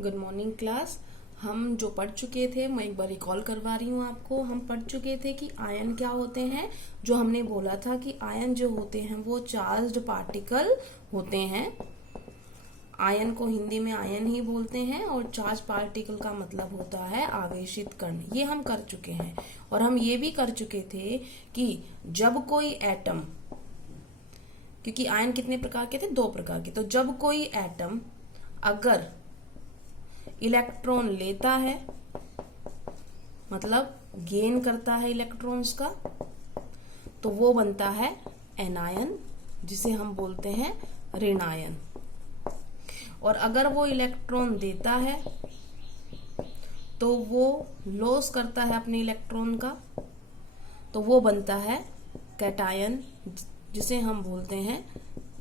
Good morning class. हम जो पढ़ चुके थे मैं एक बार रिकॉल करवा रही हूँ आपको। हम पढ़ चुके थे कि आयन क्या होते हैं। जो हमने बोला था कि आयन जो होते हैं वो चार्ज्ड पार्टिकल होते हैं। आयन को हिंदी में आयन ही बोलते हैं और चार्ज पार्टिकल का मतलब होता है आवेशित कण। ये हम कर चुके हैं। और हम ये भी कर चुके थे कि जब कोई एटम, क्योंकि आयन कितने प्रकार के थे, 2 प्रकार के, तो जब कोई एटम अगर इलेक्ट्रॉन लेता है, मतलब गेन करता है इलेक्ट्रॉन्स का, तो वो बनता है एनायन, जिसे हम बोलते हैं ऋणायन। और अगर वो इलेक्ट्रॉन देता है तो वो लॉस करता है अपने इलेक्ट्रॉन का, तो वो बनता है कैटायन, जिसे हम बोलते हैं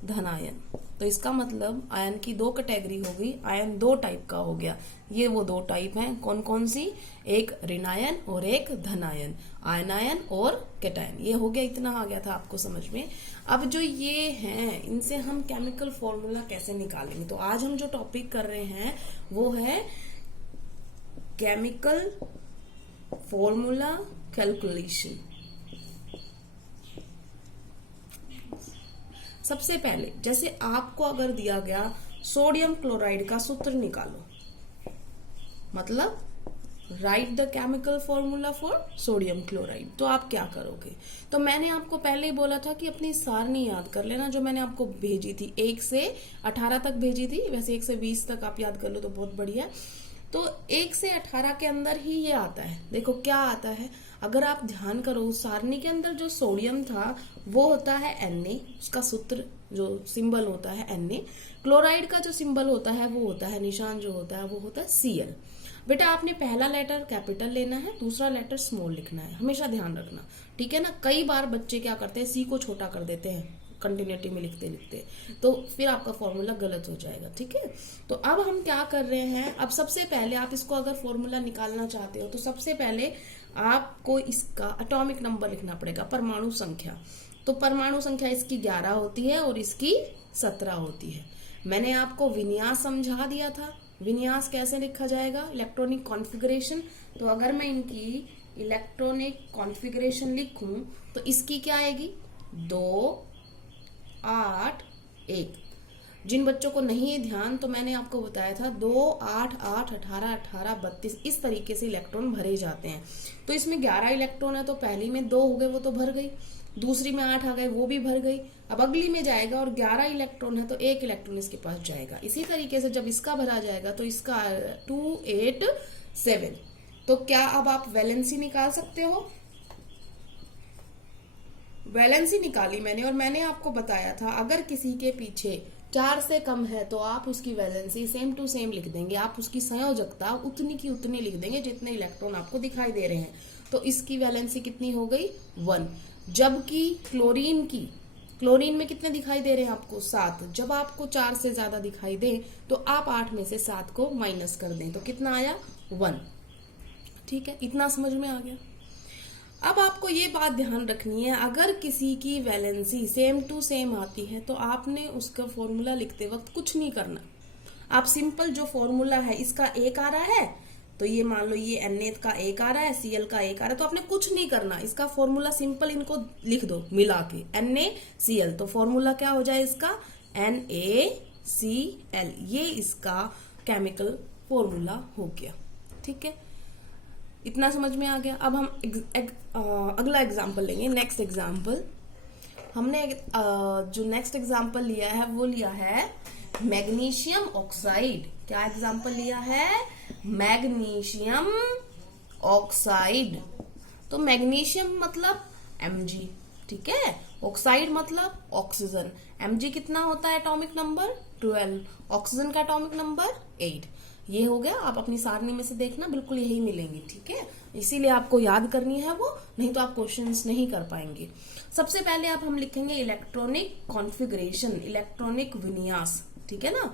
धनायन। तो इसका मतलब आयन की 2 कैटेगरी हो गई। आयन 2 टाइप का हो गया। ये वो 2 टाइप हैं। कौन कौन सी? एक ऋणायन और एक धनायन, आयनायन और कैटायन। ये हो गया, इतना आ गया था आपको समझ में। अब जो ये हैं, इनसे हम केमिकल फॉर्मूला कैसे निकालेंगे। तो आज हम जो टॉपिक कर रहे हैं वो है केमिकल फॉर्मूला कैलकुलेशन। सबसे पहले जैसे आपको अगर दिया गया सोडियम क्लोराइड का सूत्र निकालो, मतलब right the chemical formula for sodium chloride, तो आप क्या करोगे। तो मैंने आपको पहले ही बोला था कि अपनी सारणी याद कर लेना, जो मैंने आपको भेजी थी 1 से 18 तक भेजी थी। वैसे 1 से 20 तक आप याद कर लो तो बहुत बढ़िया। तो 1 से 18 के अंदर ही ये आता है। देखो क्या आता है, अगर आप ध्यान करो उस सारणी के अंदर जो सोडियम था वो होता है Na, उसका सूत्र जो सिंबल होता है Na। क्लोराइड का जो सिंबल होता है वो होता है, निशान जो होता है वो होता है Cl। बेटा आपने पहला लेटर कैपिटल लेना है, दूसरा लेटर स्मॉल लिखना है, हमेशा ध्यान रखना, ठीक है ना। कई बार बच्चे क्या करते हैं, सी को छोटा कर देते हैं कंटिन्यूटी में लिखते लिखते, तो फिर आपका फॉर्मूला गलत हो जाएगा, ठीक है। तो अब हम क्या कर रहे हैं, अब सबसे पहले आप इसको अगर फॉर्मूला निकालना चाहते हो तो सबसे पहले आपको इसका एटॉमिक नंबर लिखना पड़ेगा, परमाणु संख्या। तो परमाणु संख्या इसकी 11 होती है और इसकी 17 होती है। मैंने आपको विन्यास समझा दिया था। विन्यास कैसे लिखा जाएगा, इलेक्ट्रॉनिक कॉन्फ़िगरेशन। तो अगर मैं इनकी इलेक्ट्रॉनिक कॉन्फ़िगरेशन लिखूं तो इसकी क्या आएगी, 2 8 1। जिन बच्चों को नहीं है ध्यान, तो मैंने आपको बताया था 2 8 8 18 18 32 इस तरीके से इलेक्ट्रॉन भरे जाते हैं। तो इसमें 11 इलेक्ट्रॉन है, तो पहली में 2 हो गए, वो तो भर गई। दूसरी में 8 आ गए, वो भी भर गई। अब अगली में जाएगा और 11 इलेक्ट्रॉन है तो 1 इलेक्ट्रॉन इसके पास जाएगा। इसी तरीके से जब इसका भरा जाएगा तो इसका 2 8 7। तो क्या अब आप वैलेंसी निकाल सकते हो। वैलेंसी निकाली मैंने, और मैंने आपको बताया था अगर किसी के पीछे 4 से कम है तो आप उसकी वैलेंसी सेम टू सेम लिख देंगे, आप उसकी संयोजकता उतनी की उतनी लिख देंगे जितने इलेक्ट्रॉन आपको दिखाई दे रहे हैं। तो इसकी वैलेंसी कितनी हो गई, 1। जबकि क्लोरीन में कितने दिखाई दे रहे हैं आपको, 7। जब आपको 4 से ज्यादा दिखाई दे तो आप 8 में से 7 को माइनस कर दें, तो कितना आया, 1। ठीक है, इतना समझ में आ गया। अब आपको ये बात ध्यान रखनी है, अगर किसी की वैलेंसी सेम टू सेम आती है तो आपने उसका फॉर्मूला लिखते वक्त कुछ नहीं करना। आप सिंपल जो फॉर्मूला है, इसका 1 आ रहा है तो ये मान लो ये Na का 1 आ रहा है, Cl का 1 आ रहा है, तो आपने कुछ नहीं करना। इसका फॉर्मूला सिंपल इनको लिख दो मिला के, NaCl। तो फॉर्मूला क्या हो जाए इसका, NaCl। ये इसका केमिकल फॉर्मूला हो गया, ठीक है। इतना समझ में आ गया। अब हम अगला एग्जाम्पल लेंगे, नेक्स्ट एग्जाम्पल। हमने जो नेक्स्ट एग्जाम्पल लिया है वो लिया है मैग्नीशियम ऑक्साइड। क्या एग्जाम्पल लिया है, मैग्नीशियम ऑक्साइड। तो मैग्नीशियम मतलब Mg, ठीक है। ऑक्साइड मतलब ऑक्सीजन। Mg कितना होता है एटॉमिक नंबर, 12। ऑक्सीजन का एटॉमिक नंबर 8। ये हो गया। आप अपनी सारणी में से देखना, बिल्कुल यही मिलेंगे, ठीक है। इसीलिए आपको याद करनी है वो, नहीं तो आप क्वेश्चंस नहीं कर पाएंगे। सबसे पहले आप हम लिखेंगे इलेक्ट्रॉनिक कॉन्फ़िगरेशन, इलेक्ट्रॉनिक विन्यास, ठीक है ना।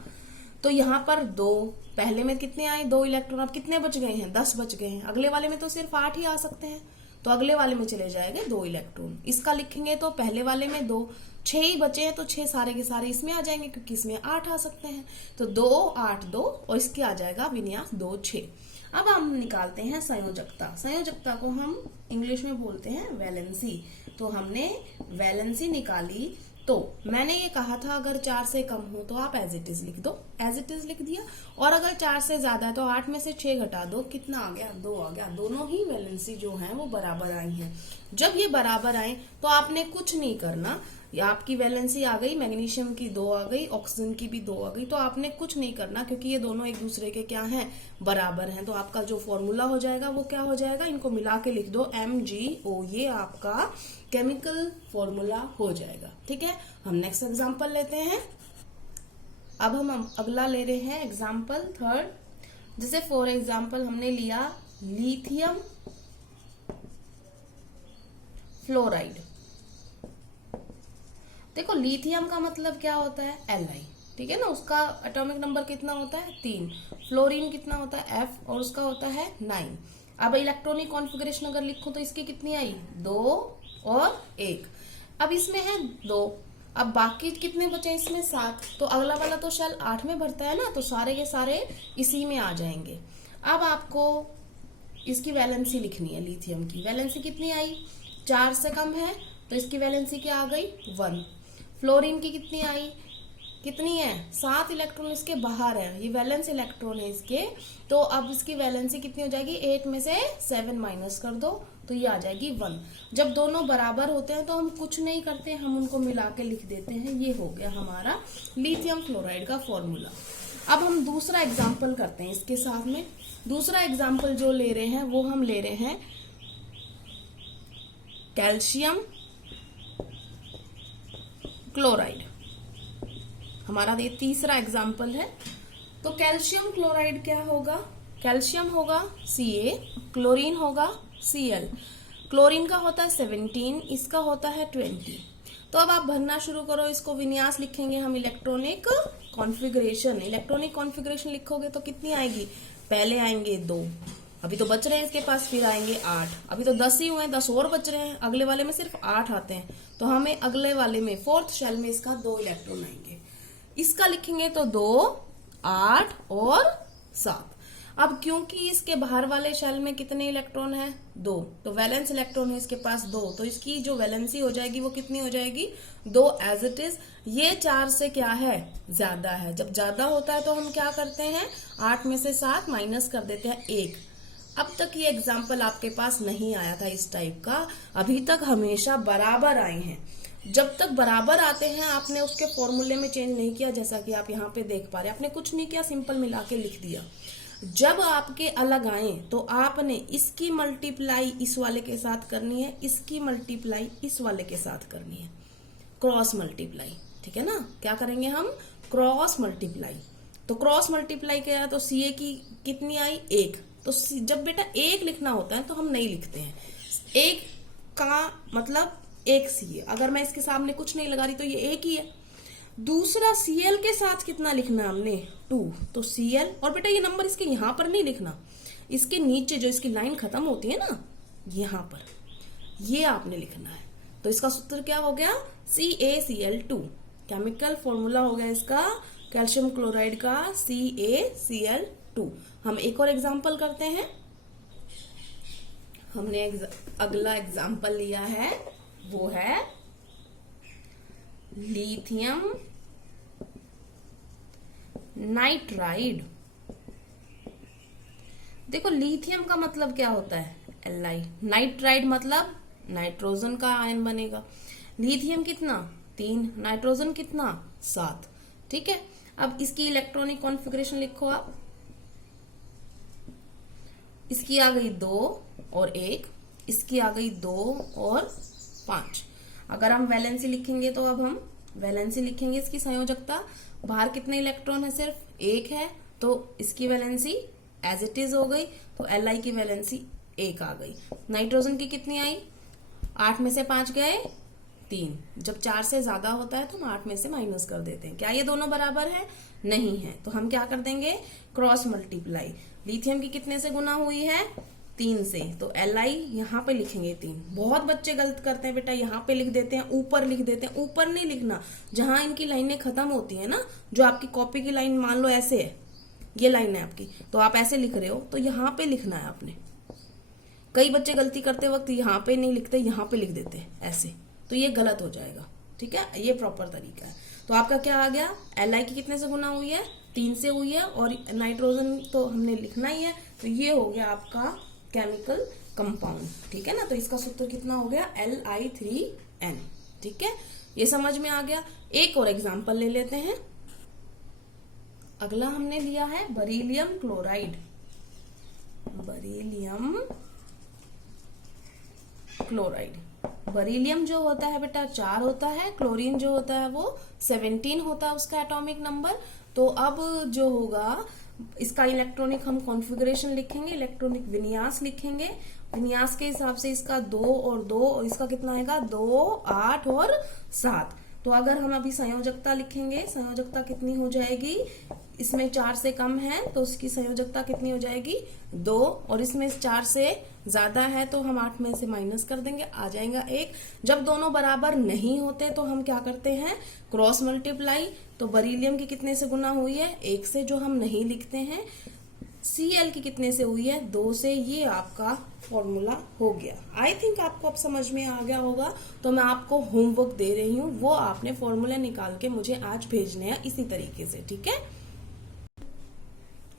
तो यहाँ पर 2, पहले में कितने आए, 2 इलेक्ट्रॉन। अब कितने बच गए हैं, 10 बच गए हैं। अगले वाले में तो सिर्फ 8 ही आ सकते हैं, तो अगले वाले में चले जाएंगे 2 इलेक्ट्रॉन। इसका लिखेंगे तो पहले वाले में 2, 6 ही बचे हैं, तो 6 सारे के सारे इसमें आ जाएंगे क्योंकि इसमें 8 आ सकते हैं। तो 2 8 2 और इसके आ जाएगा विन्यास 2 6। अब हम निकालते हैं संयोजकता। संयोजकता को हम इंग्लिश में बोलते हैं वैलेंसी। तो हमने वैलेंसी निकाली। तो मैंने ये कहा था अगर 4 से कम हो तो आप एज इट इज लिख दो, एज इट इज लिख दिया। और अगर 4 से ज्यादा है तो 8 में से 6 घटा दो, कितना आ गया 2 आ गया। दोनों ही वैलेंसी जो है वो बराबर आई हैं। जब ये बराबर आए तो आपने कुछ नहीं करना, आपकी वैलेंसी आ गई, मैग्नीशियम की 2 आ गई, ऑक्सीजन की भी 2 आ गई, तो आपने कुछ नहीं करना क्योंकि ये दोनों एक दूसरे के क्या हैं, बराबर हैं। तो आपका जो फॉर्मूला हो जाएगा वो क्या हो जाएगा, इनको मिला के लिख दो MgO, ये आपका केमिकल फॉर्मूला हो जाएगा। ठीक है, हम नेक्स्ट एग्जांपल लेते हैं। अब हम अगला ले रहे हैं एग्जांपल थर्ड। जैसे फॉर एग्जांपल हमने लिया लिथियम फ्लोराइड। देखो लिथियम का मतलब क्या होता है Li, ठीक है ना, उसका एटॉमिक नंबर कितना होता है 3। फ्लोरीन कितना होता है F और उसका होता है 9। अब इलेक्ट्रॉनिक कॉन्फ़िगरेशन अगर लिखूं तो इसकी कितनी आई 2 और 1। अब इसमें है 2, अब बाकी कितने बचे इसमें 7। तो अगला वाला तो शेल 8 में भरता है ना, तो सारे के सारे इसी में आ जाएंगे। अब आपको इसकी वैलेंसी लिखनी है। लिथियम की वैलेंसी कितनी आई 4 से कम है तो इसकी वैलेंसी क्या आ गई 1। फ्लोरीन की कितनी आई, कितनी है 7 इलेक्ट्रॉन इसके बाहर है, ये वैलेंस इलेक्ट्रॉन है इसके। तो अब इसकी वैलेंसी कितनी हो जाएगी 8 में से 7 माइनस कर दो तो ये आ जाएगी 1। जब दोनों बराबर होते हैं तो हम कुछ नहीं करते, हम उनको मिला के लिख देते हैं। ये हो गया हमारा लिथियम फ्लोराइड का फॉर्मूला। अब हम दूसरा एग्जाम्पल करते हैं इसके साथ में। दूसरा एग्जाम्पल जो ले रहे हैं वो हम ले रहे हैं कैल्शियम क्लोराइड। हमारा ये तीसरा एग्जाम्पल है। तो कैल्शियम क्लोराइड क्या होगा, कैल्शियम होगा Ca, क्लोरीन होगा Cl। क्लोरीन का होता है 17, इसका होता है 20। तो अब आप भरना शुरू करो, इसको विन्यास लिखेंगे हम इलेक्ट्रॉनिक कॉन्फ़िगरेशन। इलेक्ट्रॉनिक कॉन्फ़िगरेशन लिखोगे तो कितनी आएगी, पहले आएंगे 2, अभी तो बच रहे हैं इसके पास, फिर आएंगे 8, अभी तो 10 ही हुए, 10 और बच रहे हैं, अगले वाले में सिर्फ 8 आते हैं। तो हमें अगले वाले में 4th शेल में इसका 2 इलेक्ट्रॉन आएंगे। इसका लिखेंगे तो 2 8 और 7। अब क्योंकि इसके बाहर वाले शेल में कितने इलेक्ट्रॉन है 2, तो वैलेंस इलेक्ट्रॉन है इसके पास 2, तो इसकी जो वैलेंसी हो जाएगी वो कितनी हो जाएगी 2 एज इट इज। ये 4 से क्या है ज्यादा है, जब ज्यादा होता है तो हम क्या करते हैं 8 में से 7 माइनस कर देते हैं 1। अब तक ये एग्जाम्पल आपके पास नहीं आया था इस टाइप का, अभी तक हमेशा बराबर आए हैं। जब तक बराबर आते हैं आपने उसके फॉर्मूले में चेंज नहीं किया, जैसा कि आप यहाँ पे देख पा रहे हैं, आपने कुछ नहीं किया, सिंपल मिला के लिख दिया। जब आपके अलग आए तो आपने इसकी मल्टीप्लाई इस वाले के साथ करनी है, इसकी मल्टीप्लाई इस वाले के साथ करनी है, क्रॉस मल्टीप्लाई। ठीक है ना, क्या करेंगे हम क्रॉस मल्टीप्लाई। तो क्रॉस मल्टीप्लाई किया तो Ca की कितनी आई 1। तो जब बेटा 1 लिखना होता है तो हम नहीं लिखते हैं, 1 का मतलब 1 Ca। अगर मैं इसके सामने कुछ नहीं लगा रही तो ये 1 ही है। दूसरा Cl के साथ कितना लिखना हमने 2, तो Cl, और बेटा ये नंबर इसके यहां पर नहीं लिखना, इसके नीचे जो इसकी लाइन खत्म होती है ना यहां पर, ये आपने लिखना है। तो इसका सूत्र क्या हो गया CaCl2। केमिकल फॉर्मूला हो गया इसका कैल्शियम क्लोराइड का CaCl2। हम एक और एग्जाम्पल करते हैं। हमने अगला एग्जाम्पल लिया है वो है लिथियम नाइट्राइड। देखो लिथियम का मतलब क्या होता है Li, नाइट्राइड मतलब नाइट्रोजन का आयन बनेगा। लिथियम कितना 3, नाइट्रोजन कितना 7। ठीक है, अब इसकी इलेक्ट्रॉनिक कॉन्फ़िगरेशन लिखो आप। इसकी आ गई 2 और 1, इसकी आ गई 2 और 5। अगर हम वैलेंसी लिखेंगे तो अब हम वैलेंसी लिखेंगे इसकी संयोजकता। बाहर कितने इलेक्ट्रॉन है सिर्फ 1 है, तो इसकी वैलेंसी एज इट इज हो गई, तो Li की वैलेंसी 1 आ गई। नाइट्रोजन की कितनी आई 8 में से 5 गए 3। जब 4 से ज्यादा होता है तो हम 8 में से माइनस कर देते हैं। क्या ये दोनों बराबर है, नहीं है, तो हम क्या कर देंगे क्रॉस मल्टीप्लाई। लिथियम की कितने से गुना हुई है 3 से, तो Li यहाँ पे लिखेंगे 3। बहुत बच्चे गलत करते हैं बेटा, यहाँ पे लिख देते हैं, ऊपर लिख देते हैं। ऊपर नहीं लिखना, जहां इनकी लाइनें खत्म होती है ना, जो आपकी कॉपी की लाइन मान लो ऐसे है, ये लाइन है आपकी, तो आप ऐसे लिख रहे हो तो यहाँ पे लिखना है आपने। कई बच्चे गलती करते वक्त यहाँ पे नहीं लिखते, यहाँ पे लिख देते हैं ऐसे, तो ये गलत हो जाएगा। ठीक है, ये प्रॉपर तरीका है। तो आपका क्या आ गया, Li की कितने से गुना हुई है, 3 से हुई है, और नाइट्रोजन तो हमने लिखना ही है, तो ये हो गया आपका केमिकल कंपाउंड। ठीक है ना, तो इसका सूत्र कितना हो गया, Li3N। ठीक है, ये समझ में आ गया। एक और एग्जांपल ले लेते हैं। अगला हमने लिया है बरीलियम क्लोराइड। बरीलियम क्लोराइड, बरीलियम जो होता है बेटा 4 होता है, क्लोरीन जो होता है वो 17 होता है उसका एटॉमिक नंबर। तो अब जो होगा इसका इलेक्ट्रॉनिक हम कॉन्फ़िगरेशन लिखेंगे, इलेक्ट्रॉनिक विन्यास लिखेंगे। विन्यास के हिसाब से इसका 2 और 2, और इसका कितना आएगा 2, 8 और 7। तो अगर हम अभी संयोजकता लिखेंगे, संयोजकता कितनी हो जाएगी, इसमें 4 से कम है तो उसकी संयोजकता कितनी हो जाएगी 2, और इसमें 4 से ज्यादा है तो हम 8 में से माइनस कर देंगे, आ जाएगा 1। जब दोनों बराबर नहीं होते तो हम क्या करते हैं, क्रॉस मल्टीप्लाई। तो बरीलियम की कितने से गुना हुई है, 1 से, जो हम नहीं लिखते हैं। Cl की कितने से हुई है, 2 से। ये आपका फॉर्मूला हो गया। आई थिंक आपको अब समझ में आ गया होगा। तो मैं आपको होमवर्क दे रही हूँ, वो आपने फॉर्मूला निकाल के मुझे आज भेजने हैं इसी तरीके से। ठीक है,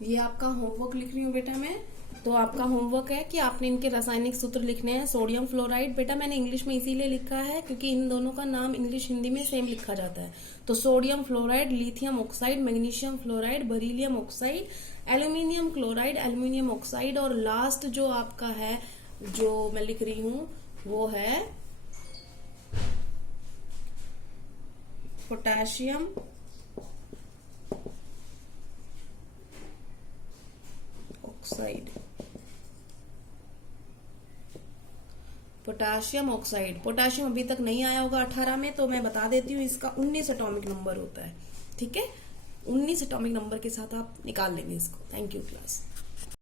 ये आपका होमवर्क लिख रही हूँ बेटा मैं। तो आपका होमवर्क है कि आपने इनके रासायनिक सूत्र लिखने हैं। सोडियम फ्लोराइड बेटा मैंने इंग्लिश में इसीलिए लिखा है क्योंकि इन दोनों का नाम इंग्लिश हिंदी में सेम लिखा जाता है। तो sodium fluoride, lithium oxide, magnesium fluoride, beryllium oxide, aluminium chloride, aluminium oxide, और लास्ट जो आपका है जो मैं लिख रही हूँ वो है potassium oxide. Potassium oxide, potassium अभी तक नहीं आया होगा 18 में, तो मैं बता देती हूँ इसका 19 एटॉमिक नंबर होता है। ठीक है, 19 एटॉमिक नंबर के साथ आप निकाल लेंगे इसको। Thank you class.